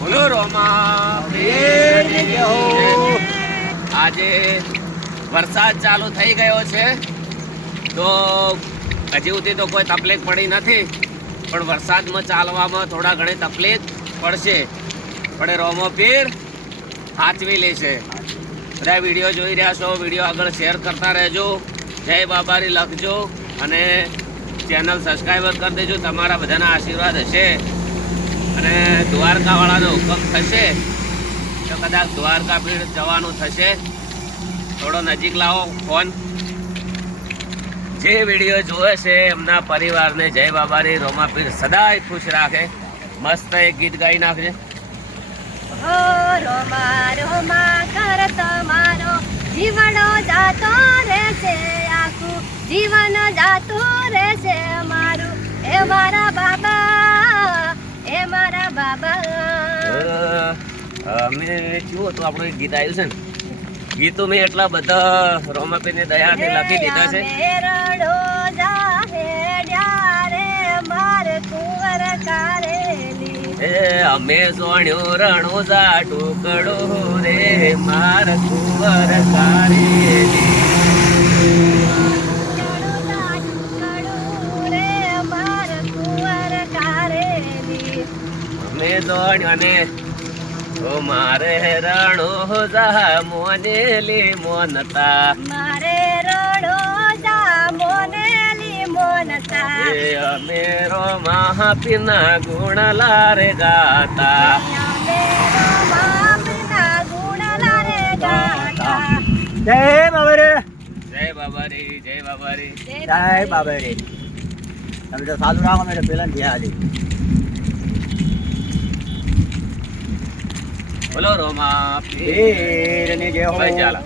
બોલો રોમા આજે વરસાદ ચાલુ થઈ ગયો છે તો હજી સુધી તો કોઈ તકલીફ પડી નથી, પણ વરસાદમાં ચાલવામાં થોડા ઘણી તકલીફ પડશે. પણ રોમો પીર સાચવી લેશે. બધા વિડીયો જોઈ રહ્યા છો, વિડીયો આગળ શેર કરતા રહેજો, જય બાબારી લખજો અને ચેનલ સબસ્ક્રાઈબર કરી દેજો. તમારા બધાના આશીર્વાદ હશે અને દ્વારકાવાળાનો હુકમ થશે તો કદાચ દ્વારકા પીર જવાનું થશે. થોડો નજીક લાવો ફોન. જે વિડીયો જોવે છે એમના પરિવારને જય બાબારી રોમા પીર સદાય ખુશ રાખે. મસ્ત એક ગીત ગાઈ નાખજે. ઓ રોમા રોમા કર તમારો જીવનો જાતો રહેશે, આખું જીવન જાતું રહેશે મારું. એ મારા બાબા, એ મારા બાબા. અમે કેવું હતું આપણું એક ગીત આવ્યું છે ને, ગીતો મેં એટલા બધા રોમાપીરની દયાથી લખી દીધા છે. રડો જાહે ડારે માર કુંવર કારેલી, એ અમે સોણ્યો રણો જા ટુકડો રે માર કુંવર કારેલી. અમે સોણ્યો ને ઓ મારે રણો જા મોનેલી મોનતા, મારે રડો જા મોનેલી મોનતા. એ અમે રોમા પીરના ગુણ લારે ગાતા. જય બાબારી, જય બાબારી, જય બાબારી, જય બાબારી. તમે તો સાદું રાખો, મેં પેલા ધ્યાન આલી. બોલો રોમા પીરની જય હો. ભાઈ ચાલો.